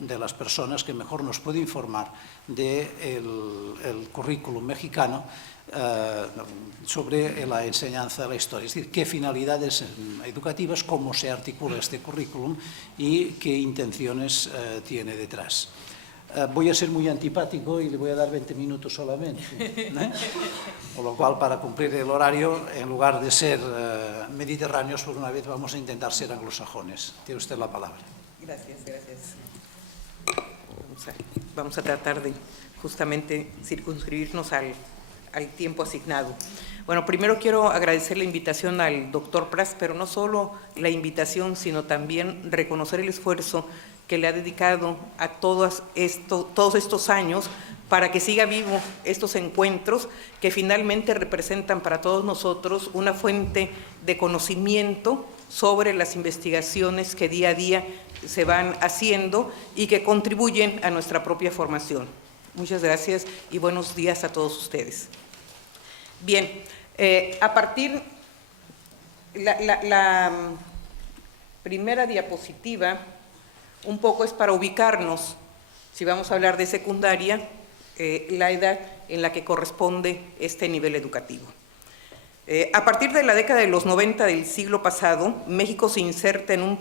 de las personas que mejor nos puede informar del currículum mexicano sobre la enseñanza de la historia, es decir, qué finalidades educativas, cómo se articula este currículum y qué intenciones tiene detrás. Voy a ser muy antipático y le voy a dar 20 minutos solamente, con lo cual, para cumplir el horario, en lugar de ser mediterráneos, por una vez vamos a intentar ser anglosajones. Tiene usted la palabra. Gracias, gracias. Vamos a tratar de justamente circunscribirnos al tiempo asignado. Bueno, primero quiero agradecer la invitación al doctor Prats, pero no solo la invitación, sino también reconocer el esfuerzo que le ha dedicado a todos estos años para que siga vivo estos encuentros que finalmente representan para todos nosotros una fuente de conocimiento sobre las investigaciones que día a día se van haciendo y que contribuyen a nuestra propia formación. Muchas gracias y buenos días a todos ustedes. Bien, a partir la primera diapositiva un poco es para ubicarnos, si vamos a hablar de secundaria, la edad en la que corresponde este nivel educativo. A partir de la década de los 90 del siglo pasado, México se inserta en un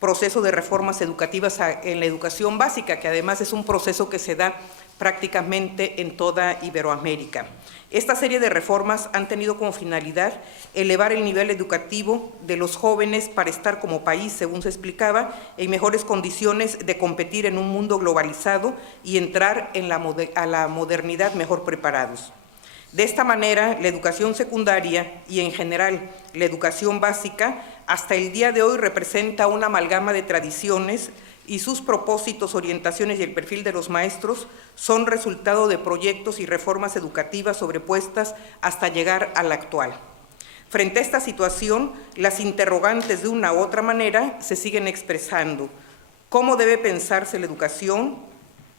proceso de reformas educativas en la educación básica, que además es un proceso que se da prácticamente en toda Iberoamérica. Esta serie de reformas han tenido como finalidad elevar el nivel educativo de los jóvenes para estar como país, según se explicaba, en mejores condiciones de competir en un mundo globalizado y entrar a la modernidad mejor preparados. De esta manera, la educación secundaria y en general la educación básica hasta el día de hoy representa una amalgama de tradiciones y sus propósitos, orientaciones y el perfil de los maestros son resultado de proyectos y reformas educativas sobrepuestas hasta llegar a la actual. Frente a esta situación, las interrogantes de una u otra manera se siguen expresando. ¿Cómo debe pensarse la educación?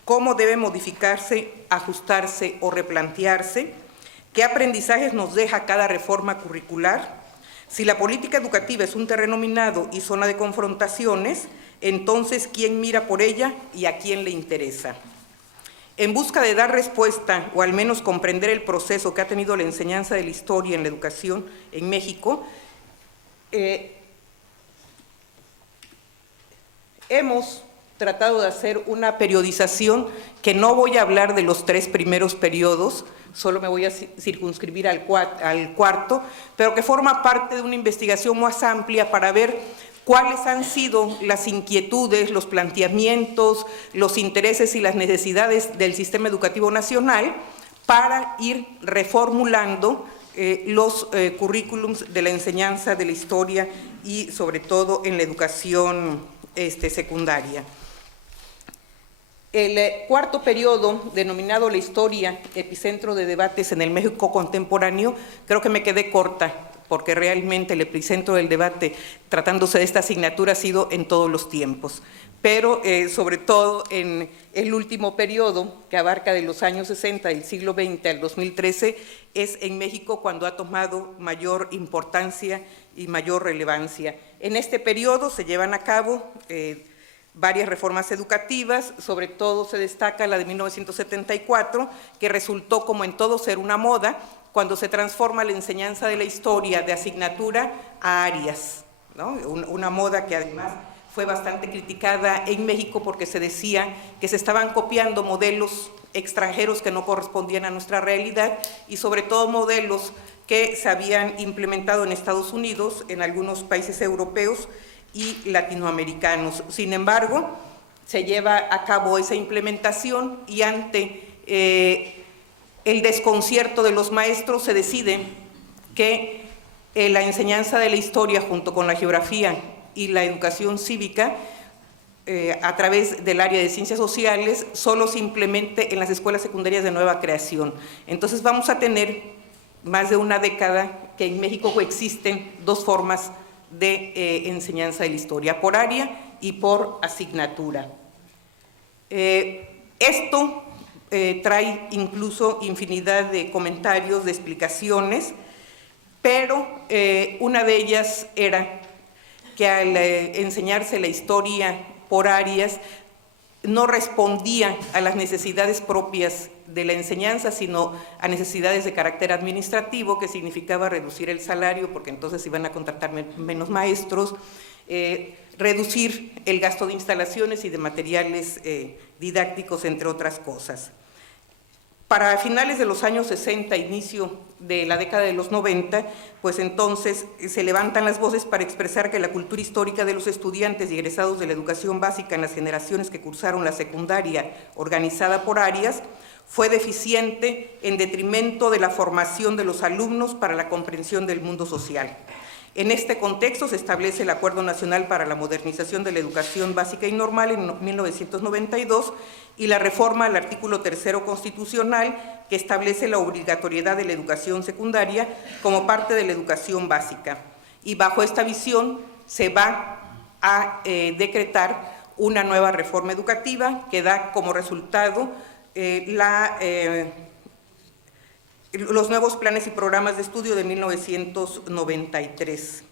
¿Cómo debe modificarse, ajustarse o replantearse? ¿Qué aprendizajes nos deja cada reforma curricular? Si la política educativa es un terreno minado y zona de confrontaciones, entonces, ¿quién mira por ella y a quién le interesa? En busca de dar respuesta, o al menos comprender el proceso que ha tenido la enseñanza de la historia en la educación en México, hemos tratado de hacer una periodización que no voy a hablar de los 3 primeros periodos, solo me voy a circunscribir al cuarto, pero que forma parte de una investigación más amplia para ver cuáles han sido las inquietudes, los planteamientos, los intereses y las necesidades del sistema educativo nacional para ir reformulando los currículums de la enseñanza de la historia y sobre todo en la educación secundaria. El cuarto periodo, denominado La Historia, epicentro de debates en el México contemporáneo, creo que me quedé corta, porque realmente el epicentro del debate, tratándose de esta asignatura, ha sido en todos los tiempos. Pero sobre todo en el último periodo, que abarca de los años 60 del siglo XX al 2013, es en México cuando ha tomado mayor importancia y mayor relevancia. En este periodo se llevan a cabo varias reformas educativas, sobre todo se destaca la de 1974, que resultó, como en todo, ser una moda, cuando se transforma la enseñanza de la historia de asignatura a áreas, ¿no? Una moda que además fue bastante criticada en México porque se decía que se estaban copiando modelos extranjeros que no correspondían a nuestra realidad y sobre todo modelos que se habían implementado en Estados Unidos, en algunos países europeos y latinoamericanos. Sin embargo, se lleva a cabo esa implementación y ante el desconcierto de los maestros se decide que la enseñanza de la historia junto con la geografía y la educación cívica a través del área de ciencias sociales solo se implemente en las escuelas secundarias de nueva creación. Entonces vamos a tener más de una década que en México coexisten 2 formas de enseñanza de la historia, por área y por asignatura. Esto trae incluso infinidad de comentarios, de explicaciones, pero una de ellas era que al enseñarse la historia por áreas, no respondía a las necesidades propias de la enseñanza, sino a necesidades de carácter administrativo, que significaba reducir el salario, porque entonces iban a contratar menos maestros, reducir el gasto de instalaciones y de materiales didácticos, entre otras cosas. Para finales de los años 60, inicio de la década de los 90, pues entonces se levantan las voces para expresar que la cultura histórica de los estudiantes y egresados de la educación básica en las generaciones que cursaron la secundaria organizada por áreas fue deficiente en detrimento de la formación de los alumnos para la comprensión del mundo social. En este contexto se establece el Acuerdo Nacional para la Modernización de la Educación Básica y Normal en 1992 y la reforma al artículo 3 constitucional que establece la obligatoriedad de la educación secundaria como parte de la educación básica. Y bajo esta visión se va a decretar una nueva reforma educativa que da como resultado los nuevos planes y programas de estudio de 1993.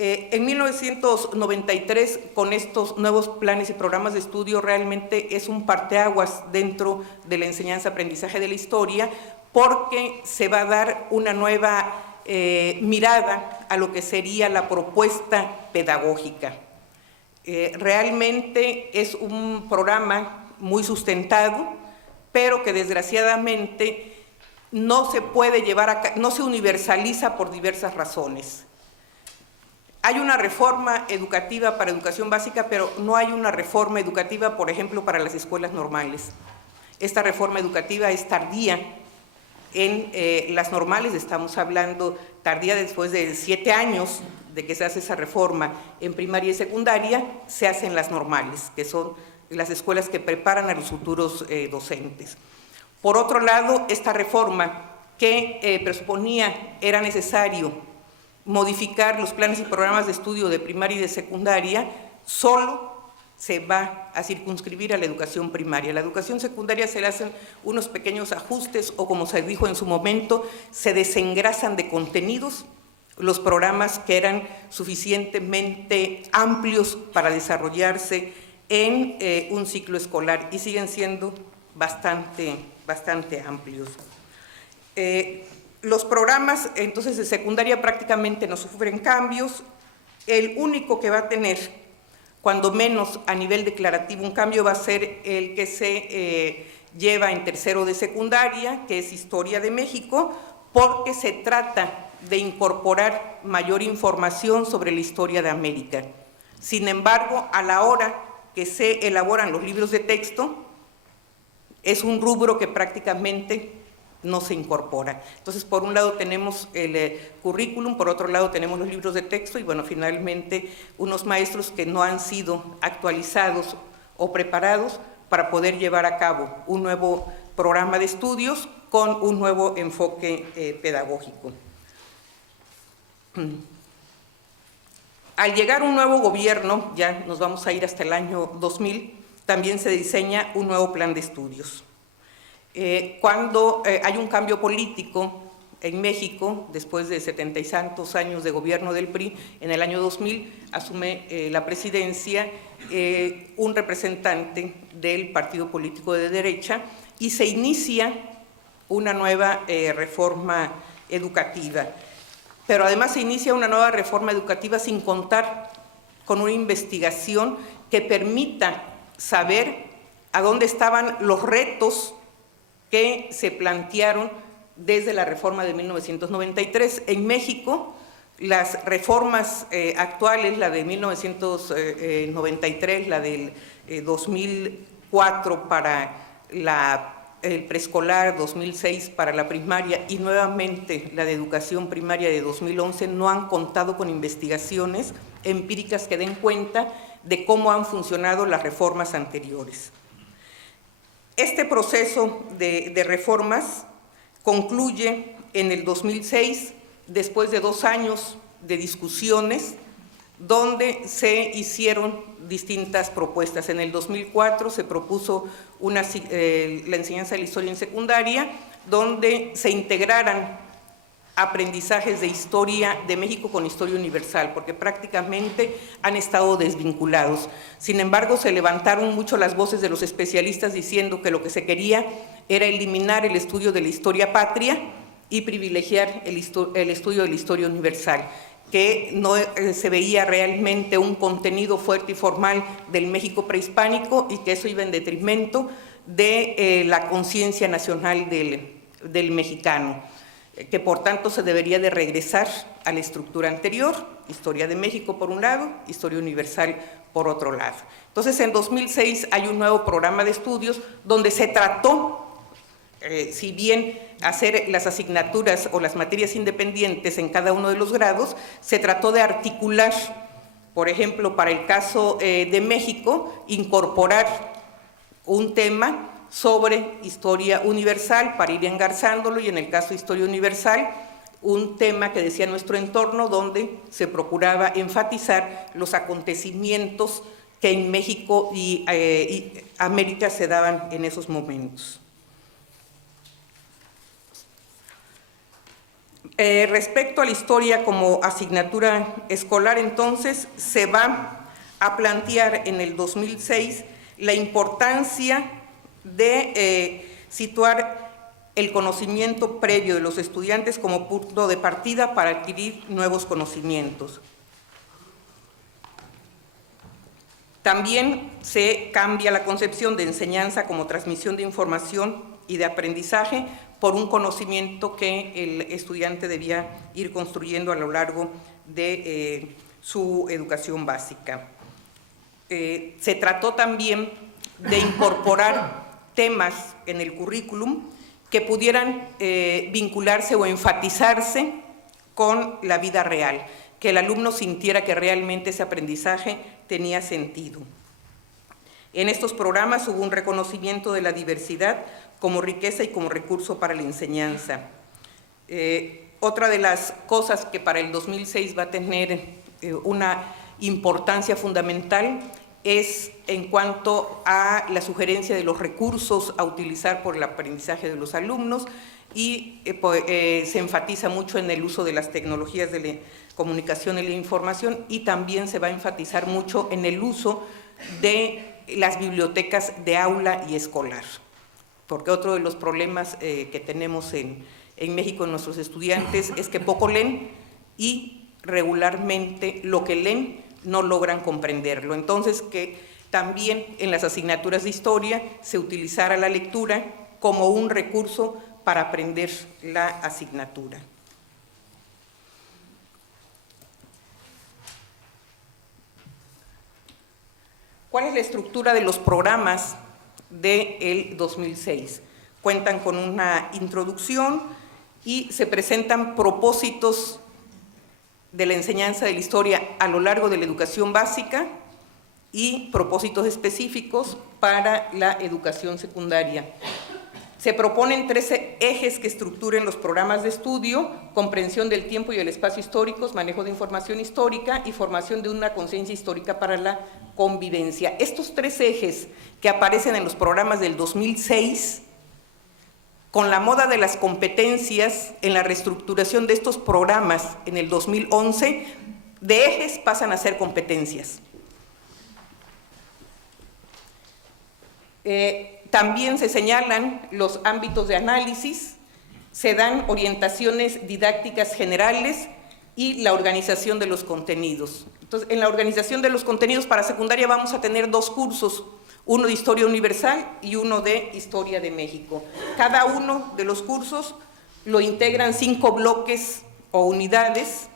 En 1993, con estos nuevos planes y programas de estudio, realmente es un parteaguas dentro de la enseñanza-aprendizaje de la historia, porque se va a dar una nueva mirada a lo que sería la propuesta pedagógica. Realmente es un programa muy sustentado, pero que desgraciadamente no se puede llevar a cabo, no se universaliza por diversas razones. Hay una reforma educativa para educación básica, pero no hay una reforma educativa, por ejemplo, para las escuelas normales. Esta reforma educativa es tardía en las normales, estamos hablando tardía después de 7 años de que se hace esa reforma en primaria y secundaria, se hacen las normales, que son las escuelas que preparan a los futuros docentes. Por otro lado, esta reforma que presuponía era necesario modificar los planes y programas de estudio de primaria y de secundaria, solo se va a circunscribir a la educación primaria. A la educación secundaria se le hacen unos pequeños ajustes o, como se dijo en su momento, se desengrasan de contenidos los programas que eran suficientemente amplios para desarrollarse en un ciclo escolar y siguen siendo bastante amplios. Los programas entonces de secundaria prácticamente no sufren cambios. El único que va a tener, cuando menos a nivel declarativo, un cambio va a ser el que se lleva en tercero de secundaria, que es Historia de México, porque se trata de incorporar mayor información sobre la historia de América. Sin embargo, a la hora que se elaboran los libros de texto, es un rubro que prácticamente no se incorpora. Entonces, por un lado tenemos el currículum, por otro lado tenemos los libros de texto y, bueno, finalmente unos maestros que no han sido actualizados o preparados para poder llevar a cabo un nuevo programa de estudios con un nuevo enfoque pedagógico. Al llegar un nuevo gobierno, ya nos vamos a ir hasta el año 2000, también se diseña un nuevo plan de estudios. Cuando hay un cambio político en México, después de 70 y tantos años de gobierno del PRI, en el año 2000 asume la presidencia un representante del partido político de derecha y se inicia una nueva reforma educativa. Pero además se inicia una nueva reforma educativa sin contar con una investigación que permita saber a dónde estaban los retos que se plantearon desde la reforma de 1993. En México, las reformas actuales, la de 1993, la del 2004 para el preescolar, 2006 para la primaria y nuevamente la de educación primaria de 2011, no han contado con investigaciones empíricas que den cuenta de cómo han funcionado las reformas anteriores. Este proceso de reformas concluye en el 2006, después de 2 años de discusiones, donde se hicieron distintas propuestas. En el 2004 se propuso la enseñanza de la historia en secundaria, donde se integraran aprendizajes de historia de México con historia universal, porque prácticamente han estado desvinculados. Sin embargo, se levantaron mucho las voces de los especialistas diciendo que lo que se quería era eliminar el estudio de la historia patria y privilegiar el estudio de la historia universal, que no se veía realmente un contenido fuerte y formal del México prehispánico y que eso iba en detrimento de la conciencia nacional del mexicano, que por tanto se debería de regresar a la estructura anterior, historia de México por un lado, historia universal por otro lado. Entonces, en 2006 hay un nuevo programa de estudios donde se trató, si bien hacer las asignaturas o las materias independientes en cada uno de los grados, se trató de articular, por ejemplo, para el caso de México, incorporar un tema sobre historia universal para ir engarzándolo, y en el caso de historia universal, un tema que decía nuestro entorno, donde se procuraba enfatizar los acontecimientos que en México y América se daban en esos momentos. Respecto a la historia como asignatura escolar, entonces, se va a plantear en el 2006 la importancia de situar el conocimiento previo de los estudiantes como punto de partida para adquirir nuevos conocimientos. También se cambia la concepción de enseñanza como transmisión de información y de aprendizaje por un conocimiento que el estudiante debía ir construyendo a lo largo de su educación básica. Se trató también de incorporar temas en el currículum que pudieran vincularse o enfatizarse con la vida real, que el alumno sintiera que realmente ese aprendizaje tenía sentido. En estos programas hubo un reconocimiento de la diversidad como riqueza y como recurso para la enseñanza. Otra de las cosas que para el 2006 va a tener una importancia fundamental es en cuanto a la sugerencia de los recursos a utilizar por el aprendizaje de los alumnos, y se enfatiza mucho en el uso de las tecnologías de la comunicación y la información, y también se va a enfatizar mucho en el uso de las bibliotecas de aula y escolar, porque otro de los problemas que tenemos en México en nuestros estudiantes es que poco leen y regularmente lo que leen no logran comprenderlo. Entonces, que también en las asignaturas de historia se utilizara la lectura como un recurso para aprender la asignatura. ¿Cuál es la estructura de los programas del 2006? Cuentan con una introducción y se presentan propósitos de la enseñanza de la historia a lo largo de la educación básica y propósitos específicos para la educación secundaria. Se proponen 13 ejes que estructuren los programas de estudio: comprensión del tiempo y el espacio históricos, manejo de información histórica y formación de una conciencia histórica para la convivencia. Estos 3 ejes que aparecen en los programas del 2006, con la moda de las competencias en la reestructuración de estos programas en el 2011, de ejes pasan a ser competencias. También se señalan los ámbitos de análisis, se dan orientaciones didácticas generales y la organización de los contenidos. Entonces, en la organización de los contenidos para secundaria vamos a tener 2 cursos, uno de Historia Universal y uno de Historia de México. Cada uno de los cursos lo integran 5 bloques o unidades,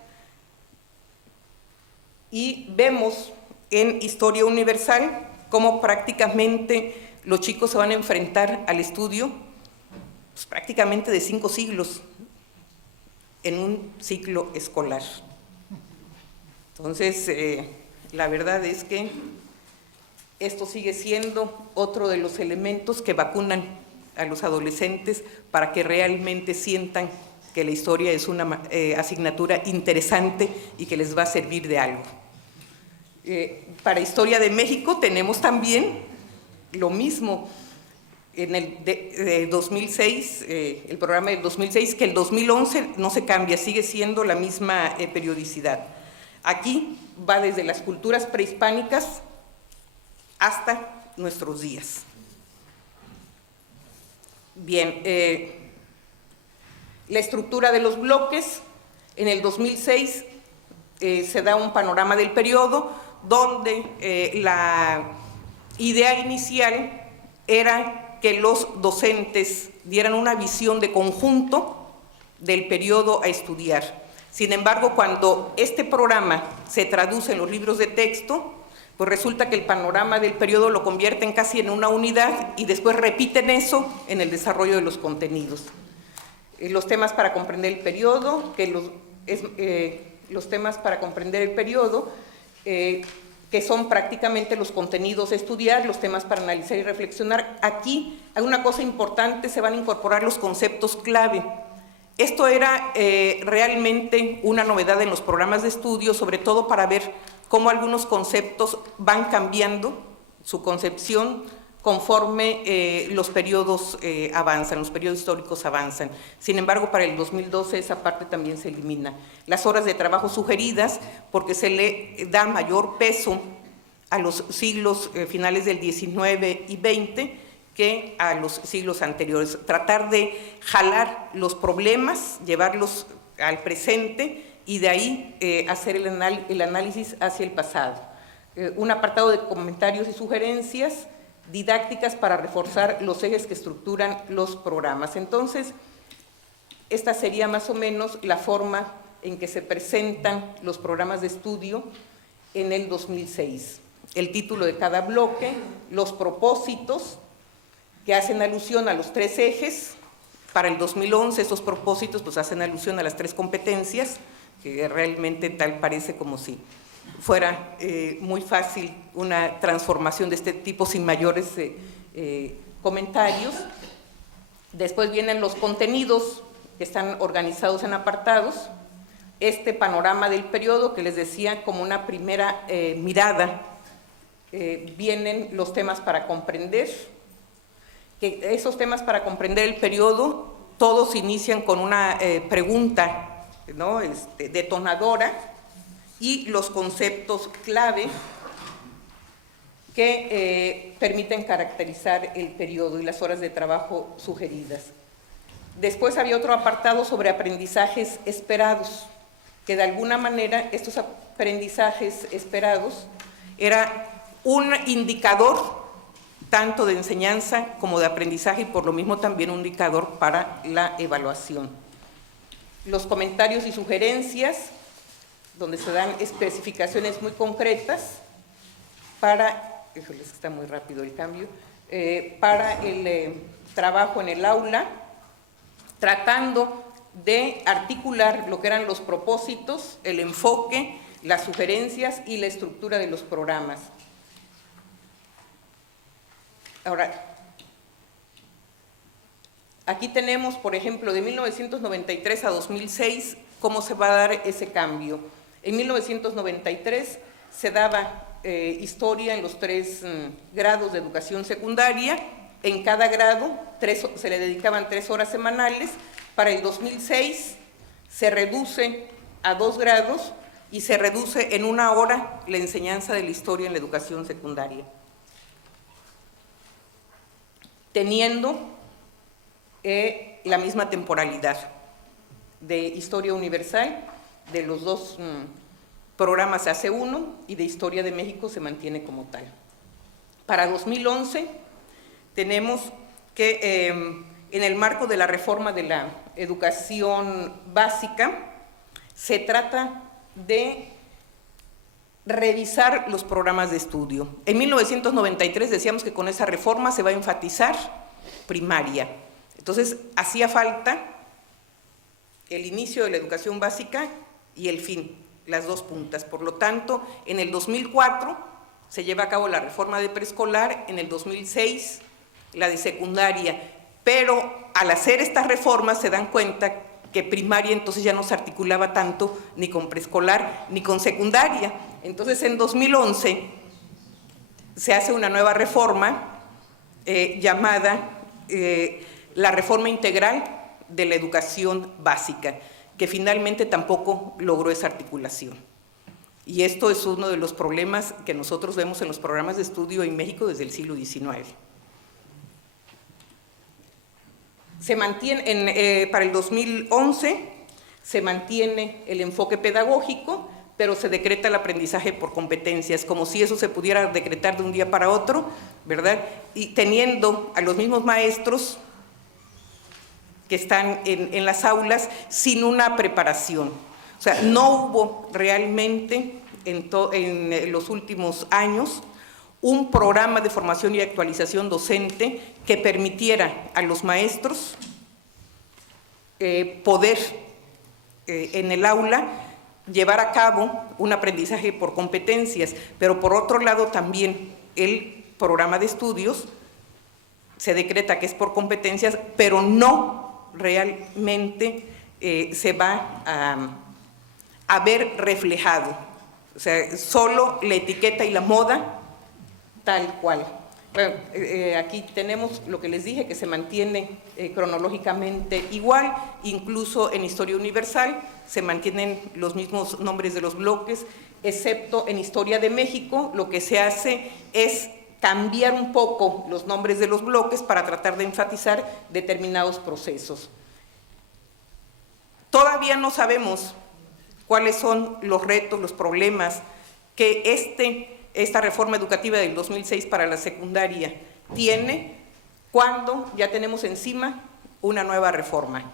y vemos en Historia Universal cómo prácticamente los chicos se van a enfrentar al estudio pues, prácticamente de 5 siglos en un ciclo escolar. Entonces, la verdad es que esto sigue siendo otro de los elementos que vacunan a los adolescentes para que realmente sientan que la historia es una asignatura interesante y que les va a servir de algo. Para Historia de México tenemos también lo mismo. en el 2006, el programa del 2006, que el 2011 no se cambia, sigue siendo la misma periodicidad. Aquí va desde las culturas prehispánicas hasta nuestros días. Bien, la estructura de los bloques, en el 2006 se da un panorama del periodo donde la idea inicial era que los docentes dieran una visión de conjunto del periodo a estudiar. Sin embargo, cuando este programa se traduce en los libros de texto, pues resulta que el panorama del periodo lo convierten casi en una unidad y después repiten eso en el desarrollo de los contenidos. Los temas para comprender el periodo, los temas para comprender el periodo, que son prácticamente los contenidos a estudiar, los temas para analizar y reflexionar. Aquí hay una cosa importante, se van a incorporar los conceptos clave. Esto era realmente una novedad en los programas de estudio, sobre todo para ver cómo algunos conceptos van cambiando su concepción conforme los periodos avanzan, los periodos históricos avanzan. Sin embargo, para el 2012 esa parte también se elimina. Las horas de trabajo sugeridas, porque se le da mayor peso a los siglos finales del 19 y 20 que a los siglos anteriores. Tratar de jalar los problemas, llevarlos al presente y de ahí hacer el análisis hacia el pasado. Un apartado de comentarios y sugerencias didácticas para reforzar los ejes que estructuran los programas. Entonces, esta sería más o menos la forma en que se presentan los programas de estudio en el 2006. El título de cada bloque, los propósitos, que hacen alusión a los 3 ejes. Para el 2011 esos propósitos pues hacen alusión a las 3 competencias, que realmente tal parece como si fuera muy fácil una transformación de este tipo sin mayores comentarios. Después vienen los contenidos que están organizados en apartados. Este panorama del periodo que les decía como una primera mirada, vienen los temas para comprender, que esos temas para comprender el periodo todos inician con una pregunta, ¿no? Detonadora, y los conceptos clave que permiten caracterizar el periodo y las horas de trabajo sugeridas. Después había otro apartado sobre aprendizajes esperados, que de alguna manera estos aprendizajes esperados era un indicador tanto de enseñanza como de aprendizaje y por lo mismo también un indicador para la evaluación. Los comentarios y sugerencias, donde se dan especificaciones muy concretas para, está muy rápido el cambio, para el trabajo en el aula, tratando de articular lo que eran los propósitos, el enfoque, las sugerencias y la estructura de los programas. Ahora, aquí tenemos, por ejemplo, de 1993 a 2006, cómo se va a dar ese cambio. En 1993 se daba historia en los 3 grados de educación secundaria. En cada grado se le dedicaban 3 horas semanales. Para el 2006 se reduce a 2 grados y se reduce en 1 hora la enseñanza de la historia en la educación secundaria, teniendo la misma temporalidad de historia universal. De los 2 programas se hace 1 y de Historia de México se mantiene como tal. Para 2011 tenemos que en el marco de la reforma de la educación básica se trata de revisar los programas de estudio. En 1993 decíamos que con esa reforma se va a enfatizar primaria. Entonces hacía falta el inicio de la educación básica y el fin, las 2 puntas. Por lo tanto, en el 2004 se lleva a cabo la reforma de preescolar, en el 2006 la de secundaria, pero al hacer estas reformas se dan cuenta que primaria entonces ya no se articulaba tanto ni con preescolar ni con secundaria. Entonces en 2011 se hace una nueva reforma llamada la reforma integral de la educación básica, que finalmente tampoco logró esa articulación. Y esto es uno de los problemas que nosotros vemos en los programas de estudio en México desde el siglo XIX. Se mantiene, para el 2011 se mantiene el enfoque pedagógico, pero se decreta el aprendizaje por competencias, como si eso se pudiera decretar de un día para otro, ¿verdad? Y teniendo a los mismos maestros que están en las aulas sin una preparación. O sea, no hubo realmente en los últimos años un programa de formación y actualización docente que permitiera a los maestros poder en el aula llevar a cabo un aprendizaje por competencias, pero por otro lado también el programa de estudios se decreta que es por competencias, pero no realmente se va a ver reflejado. O sea, solo la etiqueta y la moda tal cual. Bueno, aquí tenemos lo que les dije, que se mantiene cronológicamente igual, incluso en Historia Universal se mantienen los mismos nombres de los bloques, excepto en Historia de México, lo que se hace es cambiar un poco los nombres de los bloques para tratar de enfatizar determinados procesos. Todavía no sabemos cuáles son los retos, los problemas que esta reforma educativa del 2006 para la secundaria tiene cuando ya tenemos encima una nueva reforma,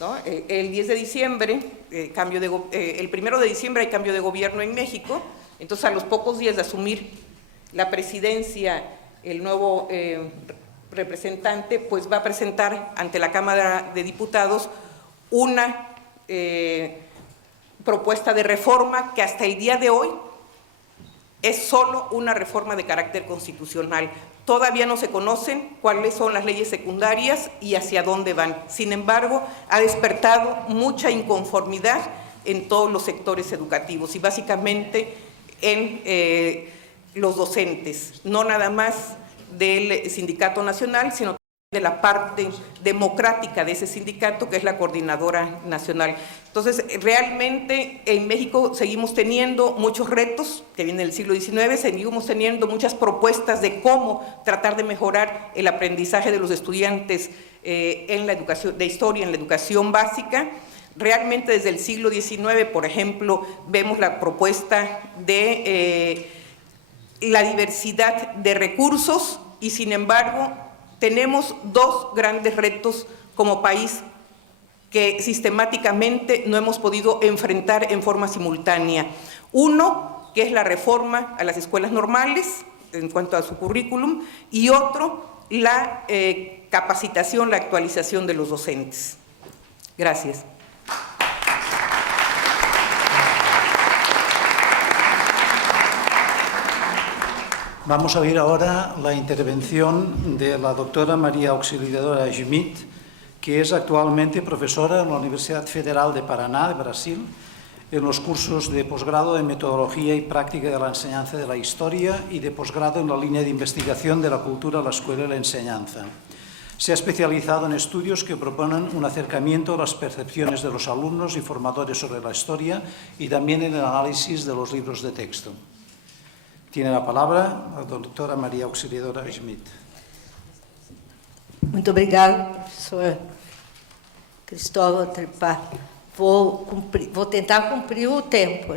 ¿no? El 10 de diciembre, el 1 de diciembre hay cambio de gobierno en México, entonces a los pocos días de asumir la presidencia, el nuevo representante pues va a presentar ante la Cámara de Diputados una propuesta de reforma que hasta el día de hoy es solo una reforma de carácter constitucional. Todavía no se conocen cuáles son las leyes secundarias y hacia dónde van. Sin embargo, ha despertado mucha inconformidad en todos los sectores educativos y básicamente en los docentes, no nada más del Sindicato Nacional, sino de la parte democrática de ese sindicato, que es la Coordinadora Nacional. Entonces, realmente en México seguimos teniendo muchos retos que vienen del siglo XIX, seguimos teniendo muchas propuestas de cómo tratar de mejorar el aprendizaje de los estudiantes en la educación de historia, en la educación básica. Realmente desde el siglo XIX, por ejemplo, vemos la propuesta de la diversidad de recursos y, sin embargo, tenemos dos grandes retos como país que sistemáticamente no hemos podido enfrentar en forma simultánea. Uno, que es la reforma a las escuelas normales en cuanto a su currículum, y otro, la capacitación, la actualización de los docentes. Gracias. Vamos a oír ahora la intervención de la doctora María Auxiliadora Schmidt, que es actualmente profesora en la Universidad Federal de Paraná, de Brasil, en los cursos de posgrado en Metodología y Práctica de la Enseñanza de la Historia y de posgrado en la línea de investigación de la cultura, la escuela y la enseñanza. Se ha especializado en estudios que proponen un acercamiento a las percepciones de los alumnos y formadores sobre la historia y también en el análisis de los libros de texto. Tiene la palabra a doutora Maria Auxiliadora Schmidt. Muito obrigada, professor Cristóvão Trepar. Vou tentar cumprir o tempo.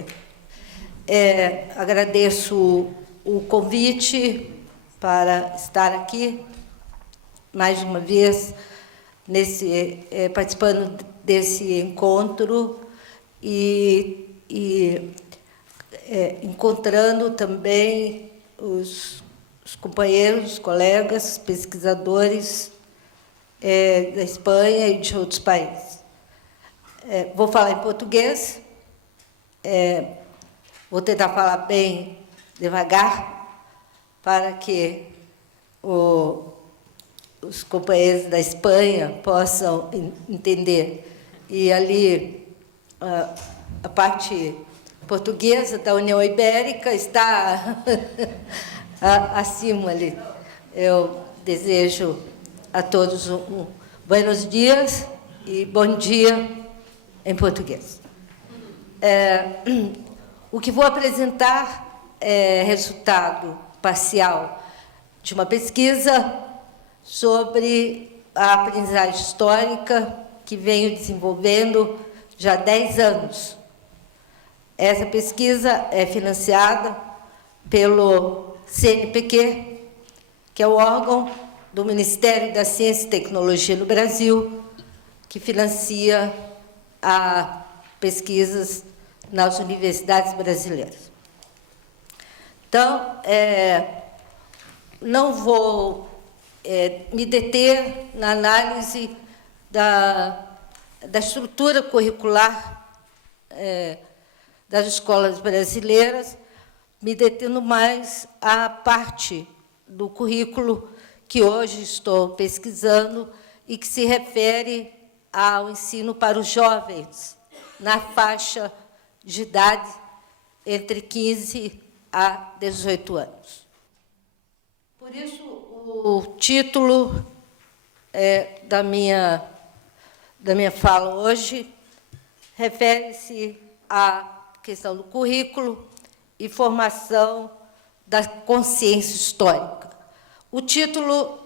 Agradeço o convite para estar aqui, mais uma vez, participando desse encontro e encontrando também os companheiros, os colegas, pesquisadores da Espanha e de outros países. Vou falar em português, vou tentar falar bem devagar, para que os companheiros da Espanha possam entender. E ali, a parte portuguesa da União Ibérica está acima ali. Eu desejo a todos buenos dias e bom dia em português. O que vou apresentar é resultado parcial de uma pesquisa sobre a aprendizagem histórica que venho desenvolvendo já há 10 anos. Essa pesquisa é financiada pelo CNPq, que é o órgão do Ministério da Ciência e Tecnologia no Brasil, que financia pesquisas nas universidades brasileiras. Então, não vou me deter na análise da estrutura curricular das escolas brasileiras, me detendo mais à parte do currículo que hoje estou pesquisando e que se refere ao ensino para os jovens, na faixa de idade entre 15 a 18 anos. Por isso, o título da minha fala hoje refere-se à questão do currículo e formação da consciência histórica. O título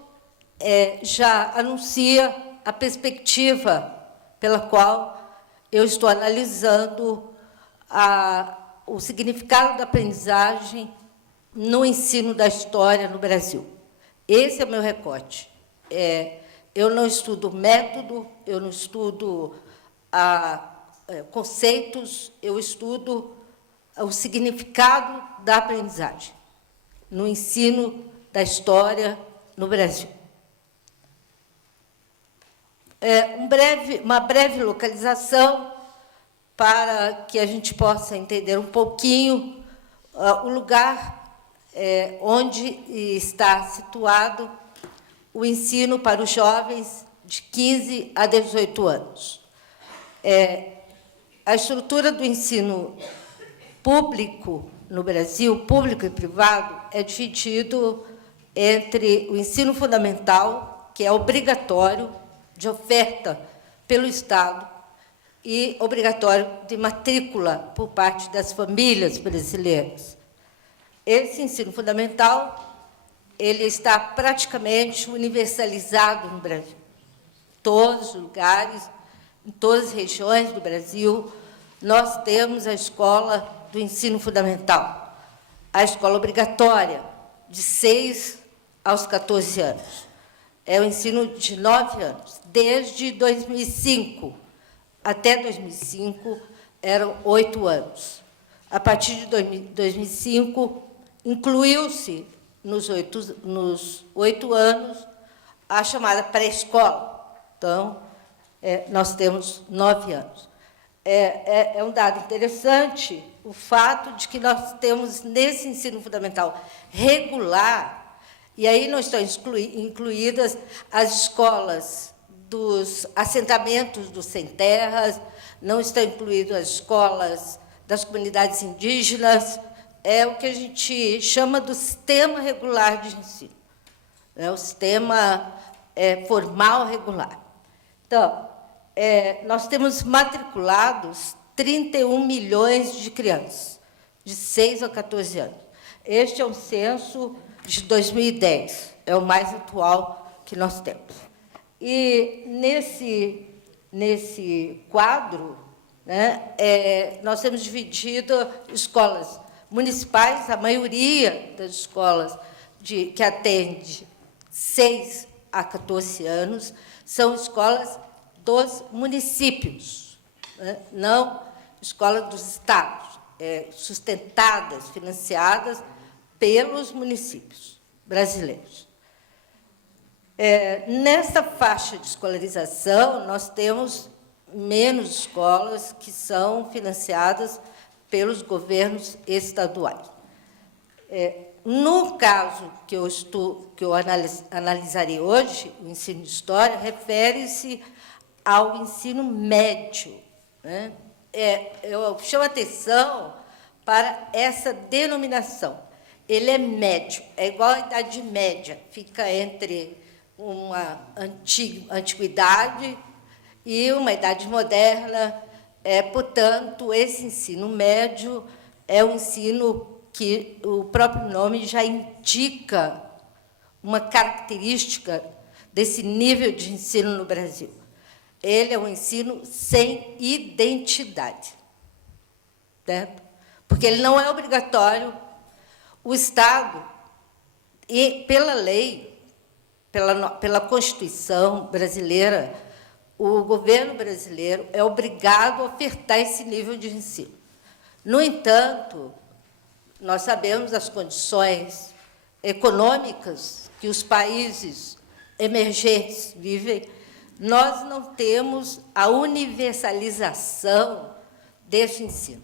já anuncia a perspectiva pela qual eu estou analisando o significado da aprendizagem no ensino da história no Brasil. Esse é o meu recorte. Eu não estudo método, eu não estudo conceitos, eu estudo o significado da aprendizagem no ensino da história no Brasil. Uma breve localização para que a gente possa entender um pouquinho o lugar onde está situado o ensino para os jovens de 15 a 18 anos. A estrutura do ensino público no Brasil, público e privado, é dividido entre o ensino fundamental, que é obrigatório, de oferta pelo Estado, e obrigatório de matrícula por parte das famílias brasileiras. Esse ensino fundamental ele está praticamente universalizado no Brasil. Em todos os lugares, em todas as regiões do Brasil, nós temos a escola do ensino fundamental, a escola obrigatória, de 6 aos 14 anos. É o ensino de 9 anos. Desde 2005 até 2005, eram 8 anos. A partir de 2005, incluiu-se nos 8 anos a chamada pré-escola. Então, nós temos 9 anos. É um dado interessante o fato de que nós temos, nesse ensino fundamental regular, e aí não estão incluídas as escolas dos assentamentos dos sem-terras, não estão incluídas as escolas das comunidades indígenas, é o que a gente chama do sistema regular de ensino, o sistema formal regular. Então, nós temos matriculados 31 milhões de crianças, de 6 a 14 anos. Este é um censo de 2010, é o mais atual que nós temos. E, nesse quadro, nós temos dividido escolas municipais, a maioria das escolas que atende 6 a 14 anos, são escolas dos municípios, não escolas dos estados, sustentadas, financiadas pelos municípios brasileiros. Nessa faixa de escolarização, nós temos menos escolas que são financiadas pelos governos estaduais. No caso que eu analisarei hoje, o ensino de história refere-se ao ensino médio. Eu chamo a atenção para essa denominação. Ele é médio, é igual à idade média, fica entre uma antiguidade e uma idade moderna. Portanto, esse ensino médio é um ensino que o próprio nome já indica uma característica desse nível de ensino no Brasil. Ele é um ensino sem identidade, certo? Porque ele não é obrigatório. O Estado, e pela lei, pela Constituição brasileira, o governo brasileiro é obrigado a ofertar esse nível de ensino. No entanto, nós sabemos as condições econômicas que os países emergentes vivem. Nós não temos a universalização desse ensino.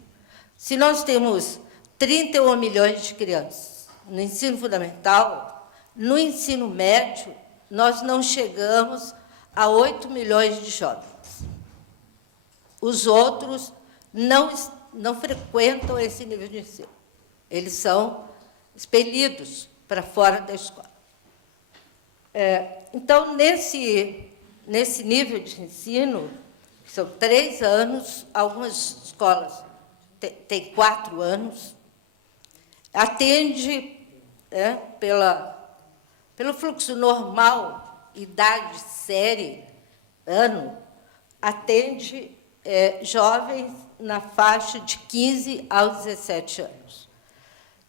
Se nós temos 31 milhões de crianças no ensino fundamental, no ensino médio, nós não chegamos a 8 milhões de jovens. Os outros não frequentam esse nível de ensino. Eles são expelidos para fora da escola. Então, nesse nível de ensino, são 3 anos, algumas escolas têm 4 anos, atende, pelo fluxo normal, idade, série, ano, atende jovens na faixa de 15 aos 17 anos.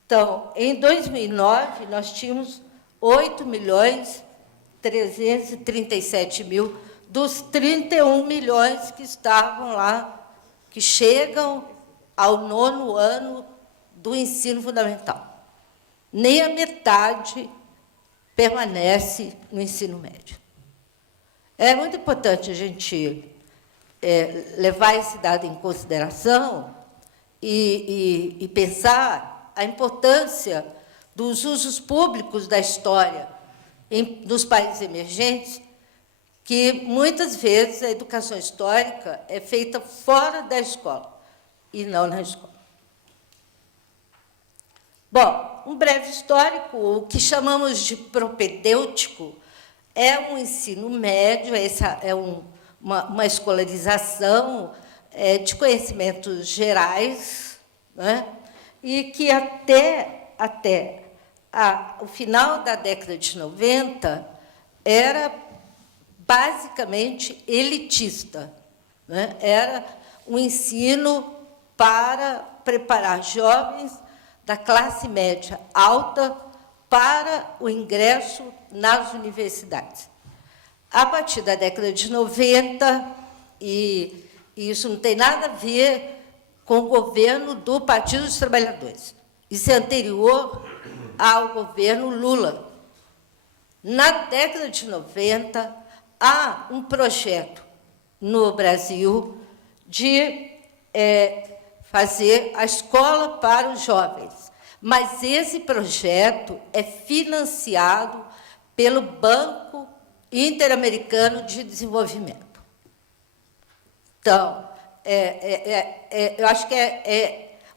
Então, em 2009, nós tínhamos 8.337.000 dos 31 milhões que estavam lá, que chegam ao 9º ano do ensino fundamental. Nem a metade permanece no ensino médio. É muito importante a gente levar esse dado em consideração e pensar a importância dos usos públicos da história nos países emergentes, que, muitas vezes, a educação histórica é feita fora da escola e não na escola. Bom, um breve histórico, o que chamamos de propedêutico é um ensino médio, essa é uma escolarização de conhecimentos gerais, né? E que até o final da década de 90 era basicamente elitista, né? Era um ensino para preparar jovens da classe média alta para o ingresso nas universidades. A partir da década de 90, e isso não tem nada a ver com o governo do Partido dos Trabalhadores, isso é anterior ao governo Lula. Na década de 90, há um projeto no Brasil de fazer a escola para os jovens, mas esse projeto é financiado pelo Banco Interamericano de Desenvolvimento. Então, eu acho que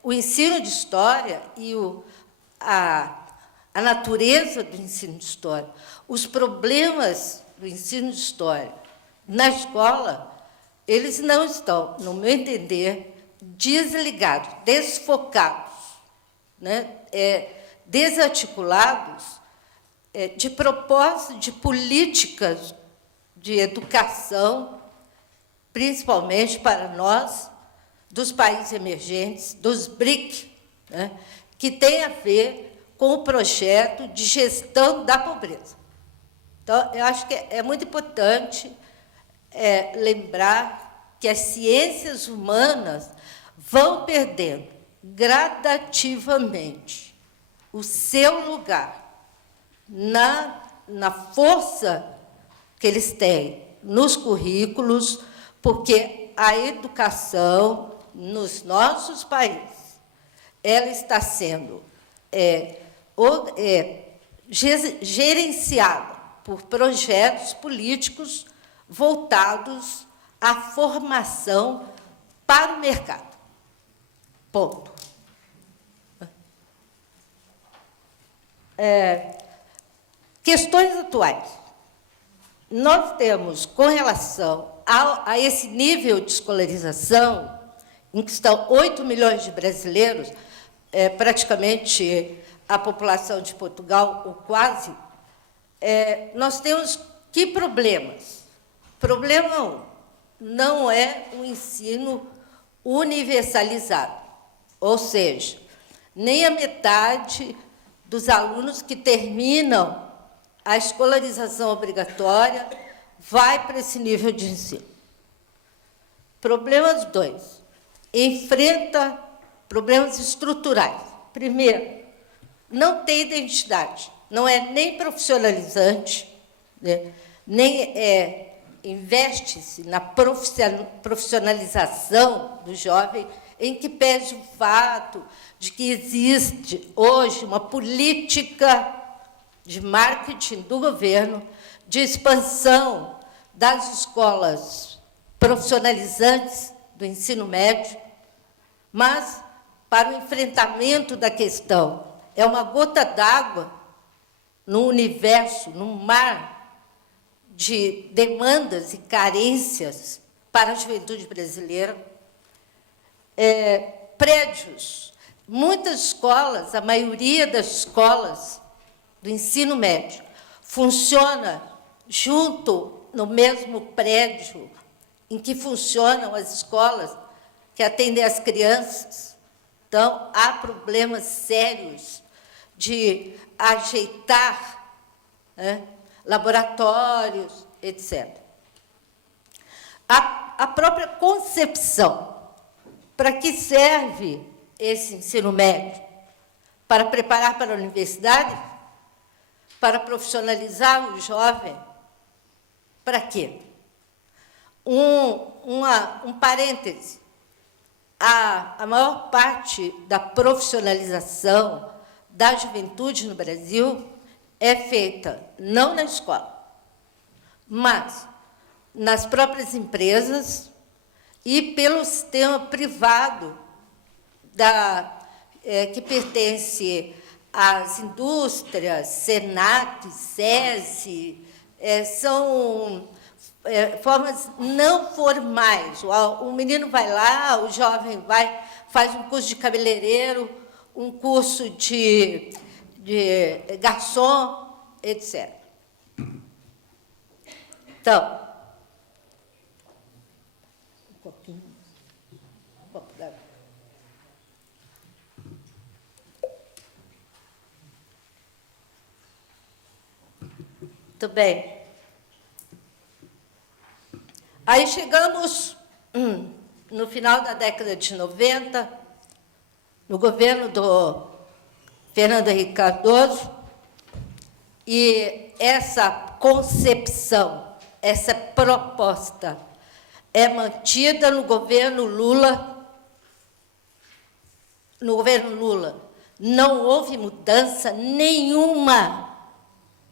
o ensino de história e a natureza do ensino de história, os problemas do ensino de história na escola, eles não estão, no meu entender, desligados, desfocados, né? Desarticulados de propósito de políticas de educação, principalmente para nós, dos países emergentes, dos BRIC, né? Que tem a ver com o projeto de gestão da pobreza. Então, eu acho que é muito importante lembrar que as ciências humanas vão perdendo gradativamente o seu lugar na força que eles têm nos currículos, porque a educação nos nossos países ela está sendo gerenciada por projetos políticos voltados à formação para o mercado. Ponto. Questões atuais. nós temos, com relação a esse nível de escolarização, em que estão 8 milhões de brasileiros, praticamente a população de Portugal, ou quase, nós temos que problemas? Problema 1, não é o ensino universalizado, ou seja, nem a metade dos alunos que terminam a escolarização obrigatória vai para esse nível de ensino. Problemas 2, enfrenta problemas estruturais. Primeiro, não tem identidade, não é nem profissionalizante, né, nem investe-se na profissionalização do jovem, em que pese o fato de que existe hoje uma política de marketing do governo, de expansão das escolas profissionalizantes do ensino médio, mas, para o enfrentamento da questão, é uma gota d'água no universo, no mar de demandas e carências para a juventude brasileira. Prédios, muitas escolas, a maioria das escolas do ensino médio funciona junto no mesmo prédio em que funcionam as escolas que atendem as crianças. Então, há problemas sérios de ajeitar, né, laboratórios, etc. A própria concepção. Para que serve esse ensino médio? Para preparar para a universidade? Para profissionalizar o jovem? Para quê? Um parêntese. A maior parte da profissionalização da juventude no Brasil é feita não na escola, mas nas próprias empresas e pelo sistema privado que pertence às indústrias, Senac, SESI, são formas não formais. O menino vai lá, o jovem vai, faz um curso de cabeleireiro, um curso de garçom, etc. Então, muito bem. Aí chegamos no final da década de 90, no governo do Fernando Henrique Cardoso, e essa concepção, essa proposta é mantida no governo Lula. No governo Lula não houve mudança nenhuma.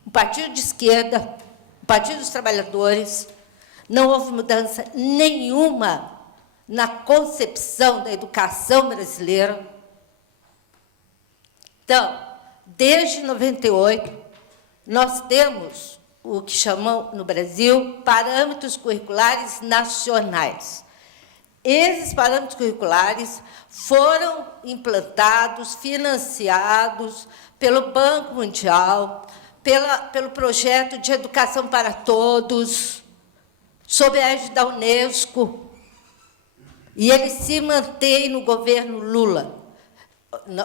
O Partido de Esquerda, o Partido dos Trabalhadores, não houve mudança nenhuma na concepção da educação brasileira. Então, desde 98, nós temos o que chamam no Brasil parâmetros curriculares nacionais. Esses parâmetros curriculares foram implantados, financiados pelo Banco Mundial, pelo projeto de Educação para Todos, sob a égide da Unesco, e ele se mantém no governo Lula.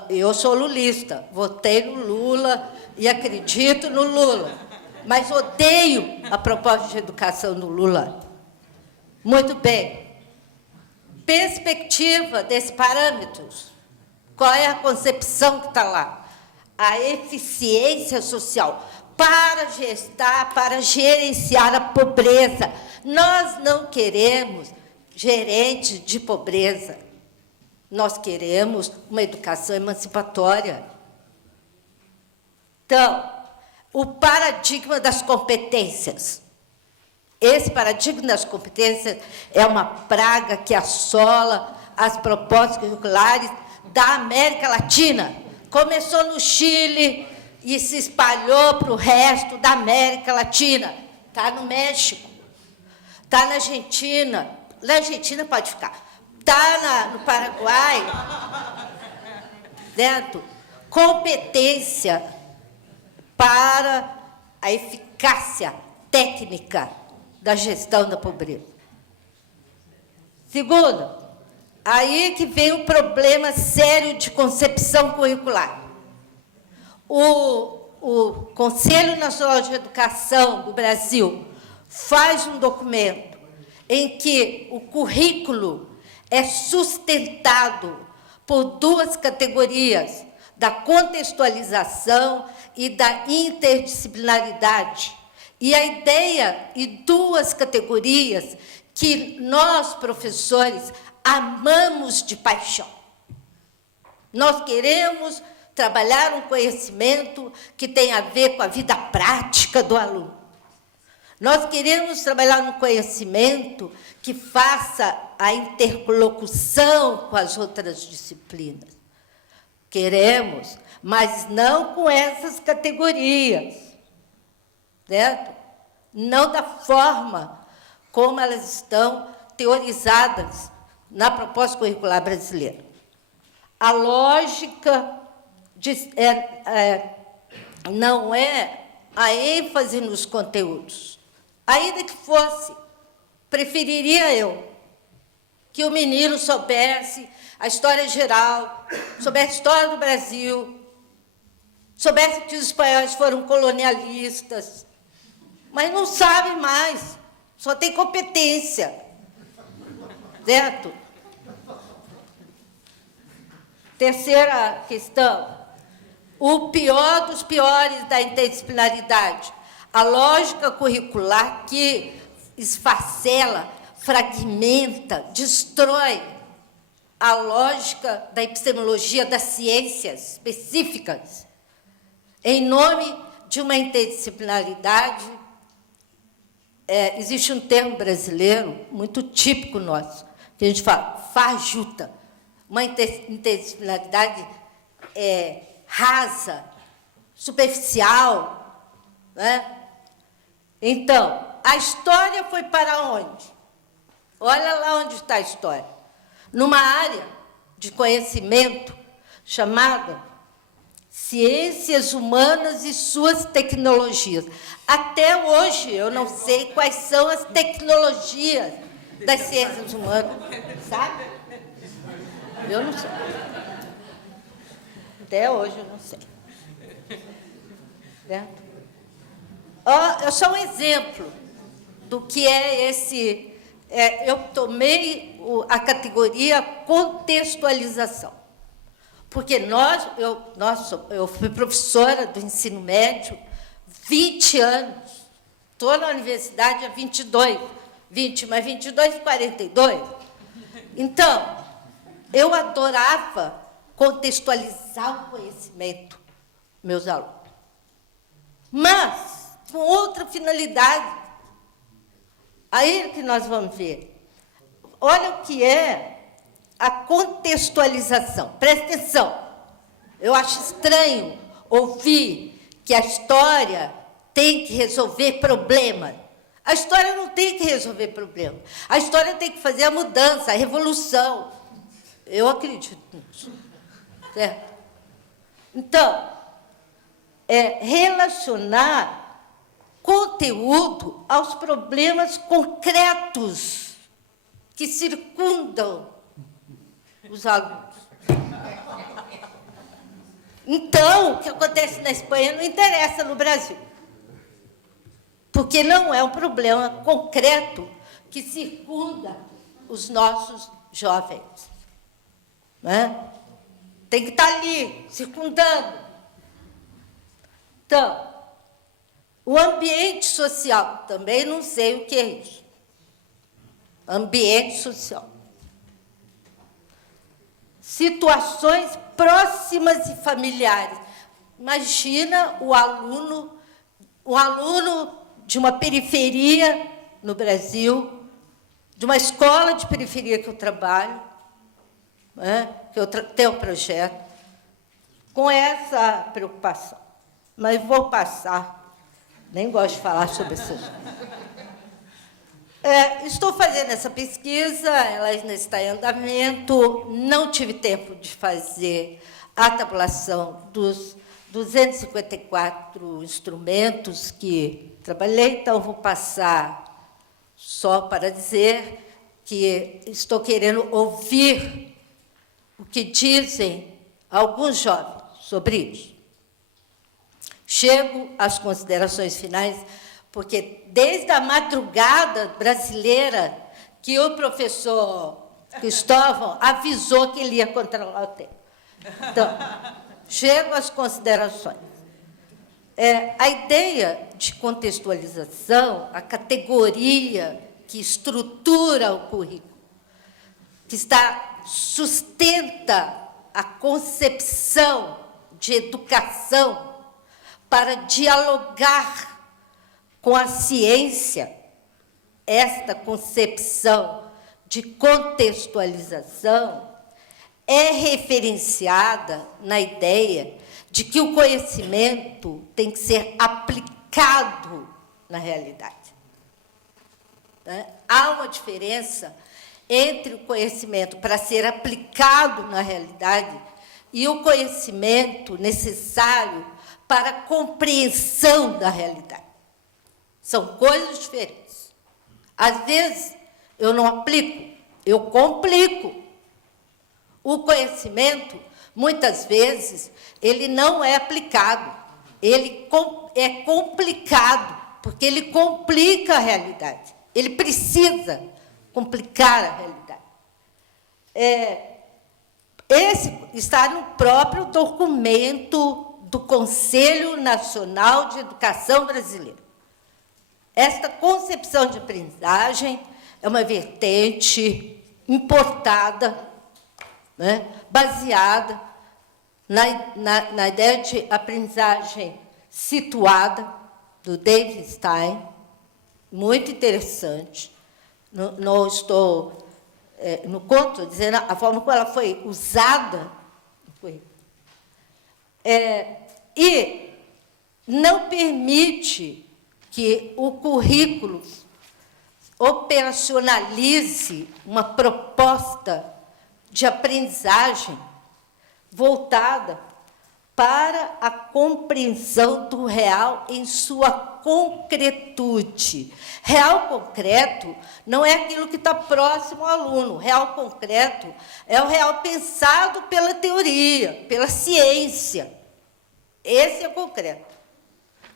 Eu sou lulista, votei no Lula e acredito no Lula, mas odeio a proposta de educação do Lula. Muito bem. Perspectiva desses parâmetros. Qual é a concepção que está lá? A eficiência social para gestar, para gerenciar a pobreza. Nós não queremos gerente de pobreza. Nós queremos uma educação emancipatória. Então, o paradigma das competências. Esse paradigma das competências é uma praga que assola as propostas curriculares da América Latina. Começou no Chile e se espalhou para o resto da América Latina. está no México, está na Argentina. Na Argentina pode ficar. Está no Paraguai. Certo? Competência para a eficácia técnica da gestão da pobreza. Segundo, aí que vem o problema sério de concepção curricular. O Conselho Nacional de Educação do Brasil faz um documento em que o currículo é sustentado por duas categorias, da contextualização e da interdisciplinaridade. E a ideia, e duas categorias que nós, professores, amamos de paixão. Nós queremos trabalhar um conhecimento que tem a ver com a vida prática do aluno. Nós queremos trabalhar um conhecimento que faça a interlocução com as outras disciplinas. Queremos, mas não com essas categorias, certo? Não da forma como elas estão teorizadas na proposta curricular brasileira. A lógica não é a ênfase nos conteúdos. Ainda que fosse, preferiria eu que o menino soubesse a história geral, soubesse a história do Brasil, soubesse que os espanhóis foram colonialistas, mas não sabe mais, só tem competência, certo? Terceira questão, o pior dos piores da interdisciplinaridade, a lógica curricular que esfacela, fragmenta, destrói a lógica da epistemologia das ciências específicas, em nome de uma interdisciplinaridade. Existe um termo brasileiro muito típico nosso, que a gente fala fajuta, uma interdisciplinaridade rasa, superficial, né? Então, a história foi para onde? Olha lá onde está a história. Numa área de conhecimento chamada Ciências Humanas e suas tecnologias. Até hoje, eu não sei quais são as tecnologias das ciências humanas, sabe? Eu não sei. Até hoje, eu não sei. Certo? É só um exemplo do que é esse... eu tomei a categoria contextualização, porque eu fui professora do ensino médio 20 anos, estou na universidade há 22, 20 mais 22, 42. Então, eu adorava contextualizar o conhecimento, meus alunos, mas com outra finalidade. Aí que nós vamos ver. Olha o que é a contextualização. Presta atenção. Eu acho estranho ouvir que a história tem que resolver problema. A história não tem que resolver problema. A história tem que fazer a mudança, a revolução. Eu acredito nisso. Certo? Então, relacionar conteúdo aos problemas concretos que circundam os alunos. Então, o que acontece na Espanha não interessa no Brasil, porque não é um problema concreto que circunda os nossos jovens. Né? Tem que estar ali, circundando. Então, o ambiente social, também não sei o que é isso. Ambiente social. Situações próximas e familiares. Imagina o aluno de uma periferia no Brasil, de uma escola de periferia que eu trabalho, né, que eu tenho um projeto, com essa preocupação. Mas vou passar. Nem gosto de falar sobre isso. Estou fazendo essa pesquisa, ela ainda está em andamento, não tive tempo de fazer a tabulação dos 254 instrumentos que trabalhei, então vou passar só para dizer que estou querendo ouvir o que dizem alguns jovens sobre isso. Chego às considerações finais, porque desde a madrugada brasileira que o professor Cristóvão avisou que ele ia controlar o tempo. Então, chego às considerações. A ideia de contextualização, a categoria que estrutura o currículo, que sustenta a concepção de educação para dialogar com a ciência, esta concepção de contextualização é referenciada na ideia de que o conhecimento tem que ser aplicado na realidade. Há uma diferença entre o conhecimento para ser aplicado na realidade e o conhecimento necessário para a compreensão da realidade. São coisas diferentes. Às vezes, eu não aplico, eu complico. O conhecimento, muitas vezes, ele não é aplicado, ele é complicado, porque ele complica a realidade. Ele precisa complicar a realidade. Esse está no próprio documento do Conselho Nacional de Educação Brasileiro. Esta concepção de aprendizagem é uma vertente importada, baseada na ideia de aprendizagem situada, do David Stein, muito interessante. Não estou, no conto, dizendo a forma como ela foi usada, e não permite que o currículo operacionalize uma proposta de aprendizagem voltada para a compreensão do real em sua concretude. Real concreto não é aquilo que está próximo ao aluno. Real concreto é o real pensado pela teoria, pela ciência. Esse é concreto.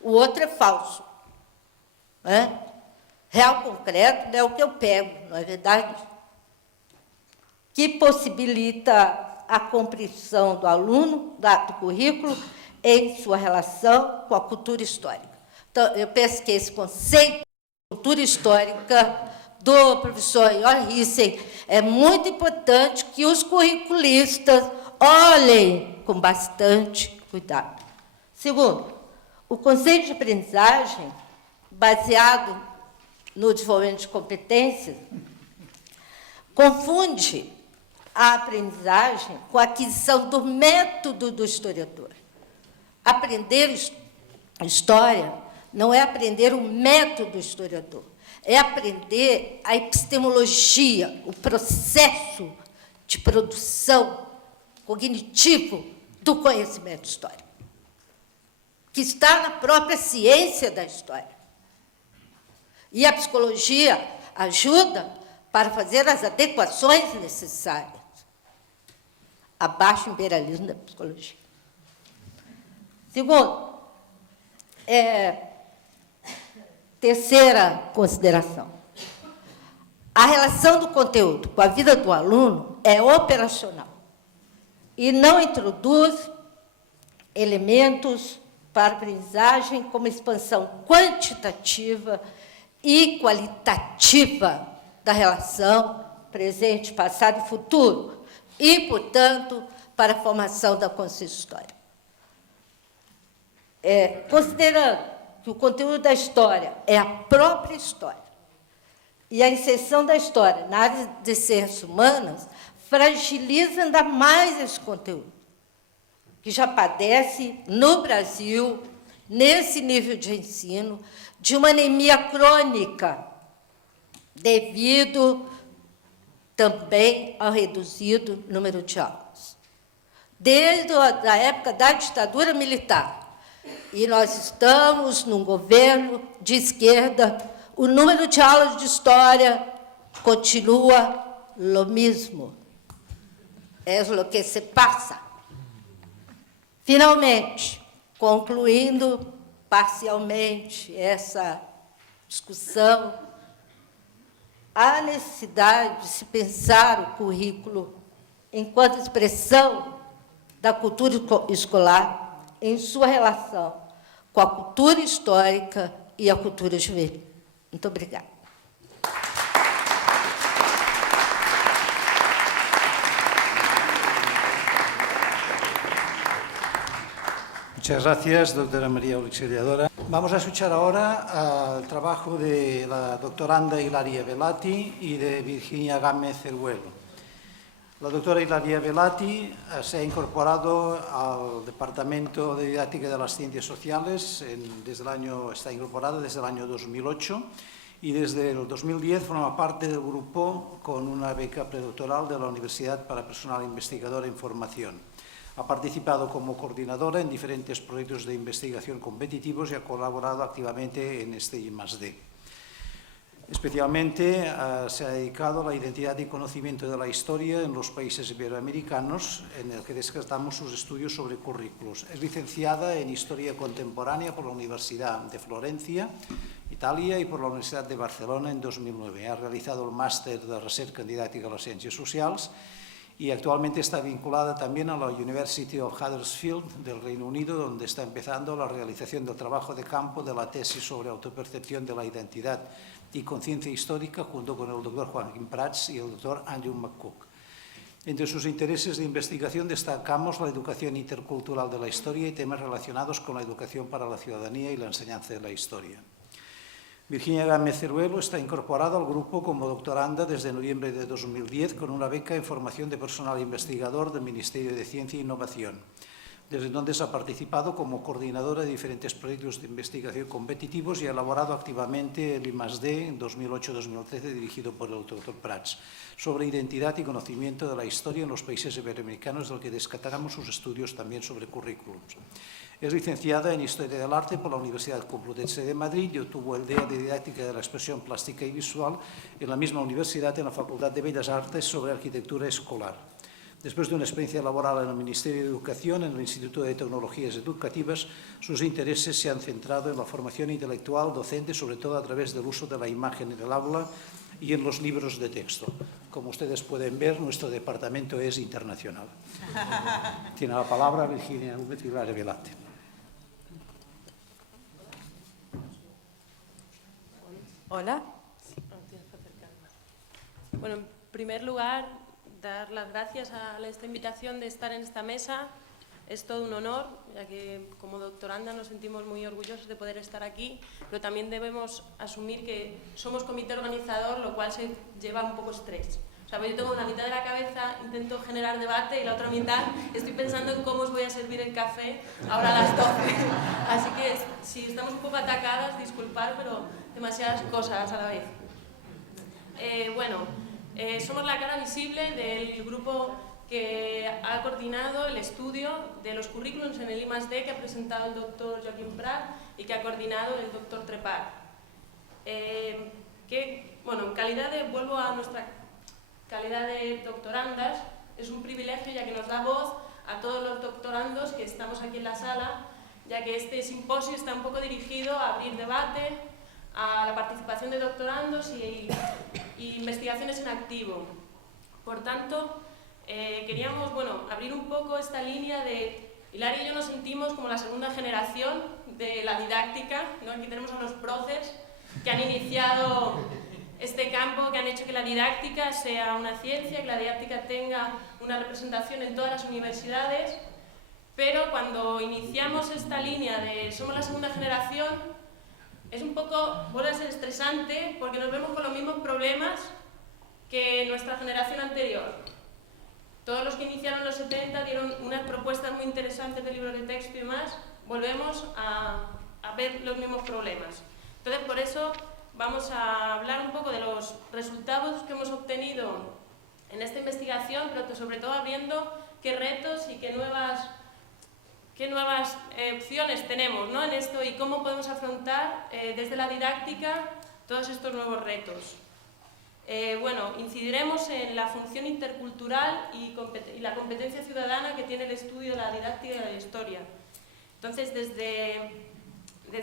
O outro é falso. Real concreto é o que eu pego, não é verdade? Que possibilita a compreensão do aluno, do currículo, em sua relação com a cultura histórica. Então, eu penso que esse conceito de cultura histórica do professor Ior Rissen é muito importante que os curriculistas olhem com bastante cuidado. Segundo, o conceito de aprendizagem, baseado no desenvolvimento de competências, confunde a aprendizagem com a aquisição do método do historiador. Aprender história não é aprender o método do historiador, é aprender a epistemologia, o processo de produção cognitivo do conhecimento histórico, que está na própria ciência da história. E a psicologia ajuda para fazer as adequações necessárias. Abaixo o imperialismo da psicologia. Segundo, terceira consideração. A relação do conteúdo com a vida do aluno é operacional e não introduz elementos para a aprendizagem como expansão quantitativa e qualitativa da relação presente, passado e futuro, e, portanto, para a formação da consciência histórica. Considerando que o conteúdo da história é a própria história, e a inserção da história na área de ciências humanas fragiliza ainda mais esse conteúdo, que já padece, no Brasil, nesse nível de ensino, de uma anemia crônica devido também ao reduzido número de aulas. Desde a época da ditadura militar, e nós estamos num governo de esquerda, o número de aulas de história continua lo mismo. É o que se passa. Finalmente, concluindo parcialmente essa discussão, há necessidade de se pensar o currículo enquanto expressão da cultura escolar em sua relação com a cultura histórica e a cultura juvenil. Muito obrigada. Muchas gracias, doctora María Auxiliadora. Vamos a escuchar ahora el trabajo de la doctoranda Ilaria Velati y de Virginia Gámez Ceruelo. La doctora Ilaria Velati se ha incorporado al Departamento de Didáctica de las Ciencias Sociales, está incorporada desde el año 2008 y desde el 2010 forma parte del grupo con una beca predoctoral de la Universidad para Personal Investigador en Formación. Ha participado como coordinadora en diferentes proyectos de investigación competitivos y ha colaborado activamente en este I+D. Especialmente se ha dedicado a la identidad y conocimiento de la historia en los países iberoamericanos, en el que destacamos sus estudios sobre currículos. Es licenciada en Historia Contemporánea por la Universidad de Florencia, Italia, y por la Universidad de Barcelona en 2009. Ha realizado el máster de Recerca en Didàctica de les Ciències Socials y actualmente está vinculada también a la University of Huddersfield del Reino Unido, donde está empezando la realización del trabajo de campo de la tesis sobre autopercepción de la identidad y conciencia histórica, junto con el doctor Joaquín Prats y el doctor Andrew McCook. Entre sus intereses de investigación destacamos la educación intercultural de la historia y temas relacionados con la educación para la ciudadanía y la enseñanza de la historia. Virginia Gámez Ceruelo está incorporada al grupo como doctoranda desde noviembre de 2010 con una beca en formación de personal investigador del Ministerio de Ciencia e Innovación. Desde entonces ha participado como coordinadora de diferentes proyectos de investigación competitivos y ha elaborado activamente el I+D en 2008-2013 dirigido por el doctor Prats sobre identidad y conocimiento de la historia en los países iberoamericanos, del que destacamos sus estudios también sobre currículums. Es licenciada en Historia del Arte por la Universidad Complutense de Madrid y obtuvo el DEA de Didáctica de la Expresión Plástica y Visual en la misma universidad, en la Facultad de Bellas Artes, sobre arquitectura escolar. Después de una experiencia laboral en el Ministerio de Educación, en el Instituto de Tecnologías Educativas, sus intereses se han centrado en la formación intelectual docente, sobre todo a través del uso de la imagen en el aula y en los libros de texto. Como ustedes pueden ver, nuestro departamento es internacional. Tiene la palabra Virginia Velati. Hola. Bueno, en primer lugar, dar las gracias a esta invitación de estar en esta mesa. Es todo un honor, ya que como doctoranda nos sentimos muy orgullosos de poder estar aquí, pero también debemos asumir que somos comité organizador, lo cual se lleva un poco estrés. O sea, yo tengo una mitad de la cabeza, intento generar debate, y la otra mitad estoy pensando en cómo os voy a servir el café ahora a las 12. Así que si estamos un poco atacadas, disculpad, pero demasiadas cosas a la vez. Somos la cara visible del grupo que ha coordinado el estudio de los currículums en el I+D que ha presentado el doctor Joaquín Prat y que ha coordinado el doctor Trepar. En calidad vuelvo a nuestra calidad de doctorandas, es un privilegio ya que nos da voz a todos los doctorandos que estamos aquí en la sala, ya que este simposio está un poco dirigido a abrir debate, a la participación de doctorandos y investigaciones en activo. Por tanto, queríamos abrir un poco esta línea de... Hilaria y yo nos sentimos como la segunda generación de la didáctica, ¿no? Aquí tenemos a los próceres que han iniciado este campo, que han hecho que la didáctica sea una ciencia, que la didáctica tenga una representación en todas las universidades, pero cuando iniciamos esta línea de somos la segunda generación, es un poco, vuelve a ser estresante, porque nos vemos con los mismos problemas que nuestra generación anterior. Todos los que iniciaron en los 70 dieron unas propuestas muy interesantes de libros de texto y demás, volvemos a ver los mismos problemas. Entonces, por eso vamos a hablar un poco de los resultados que hemos obtenido en esta investigación, pero sobre todo viendo qué retos y qué nuevas opciones tenemos, ¿no?, en esto, y cómo podemos afrontar desde la didáctica todos estos nuevos retos. Bueno, incidiremos en la función intercultural y la competencia ciudadana que tiene el estudio de la didáctica y de la historia. Entonces, desde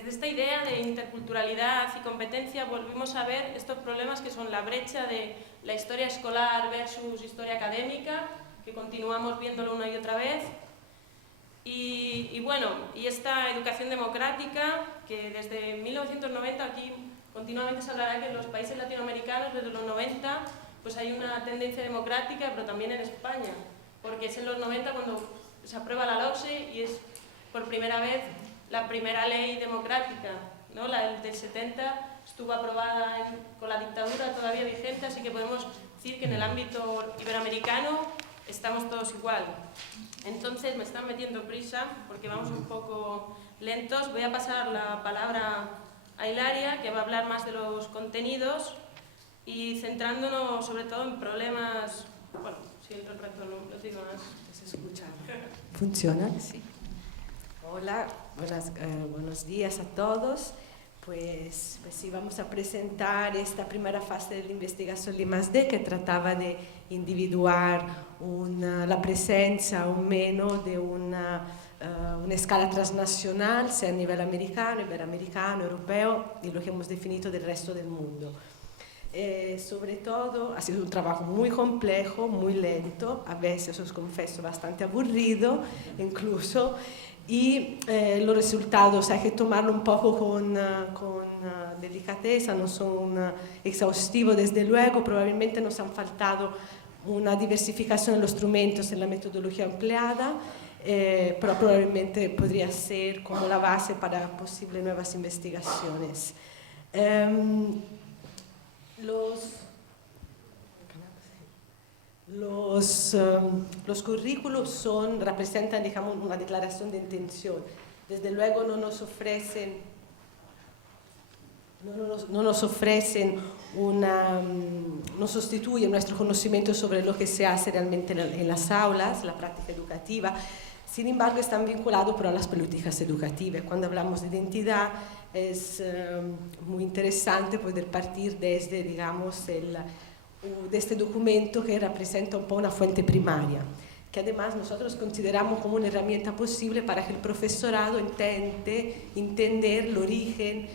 esta idea de interculturalidad y competencia volvimos a ver estos problemas que son la brecha de la historia escolar versus historia académica, que continuamos viéndolo una y otra vez, y bueno, y esta educación democrática, que desde 1990 aquí continuamente se hablará que en los países latinoamericanos desde los 90 pues hay una tendencia democrática, pero también en España, porque es en los 90 cuando se aprueba la LOGSE y es por primera vez la primera ley democrática, ¿no? La del 70 estuvo aprobada con la dictadura todavía vigente, así que podemos decir que en el ámbito iberoamericano estamos todos igual. Entonces me están metiendo prisa porque vamos un poco lentos. Voy a pasar la palabra a Hilaria, que va a hablar más de los contenidos y centrándonos sobre todo en problemas. Bueno, si el retrato no lo digo más. ¿Se escucha? ¿Funciona? Sí. Hola, buenos días a todos. Pues sí, vamos a presentar esta primera fase de la investigación I+D, que trataba de individuar la presencia o meno de una escala transnacional, sea a nivel americano, iberoamericano, europeo, y lo que hemos definido del resto del mundo. Sobre todo, ha sido un trabajo muy complejo, muy lento, a veces os confieso bastante aburrido incluso, y los resultados hay que tomarlo un poco con delicadeza, no son exhaustivos desde luego, probablemente nos han faltado una diversificación en los instrumentos, en la metodología empleada, pero probablemente podría ser como la base para posibles nuevas investigaciones. Los currículos representan, digamos, una declaración de intención. Desde luego no nos ofrecen no sustituyen nuestro conocimiento sobre lo que se hace realmente en las aulas, la práctica educativa. Sin embargo, están vinculados a las políticas educativas. Cuando hablamos de identidad, es muy interesante poder partir desde, digamos, de este documento que representa un poco una fuente primaria, que además nosotros consideramos como una herramienta posible para que el profesorado intente entender el origen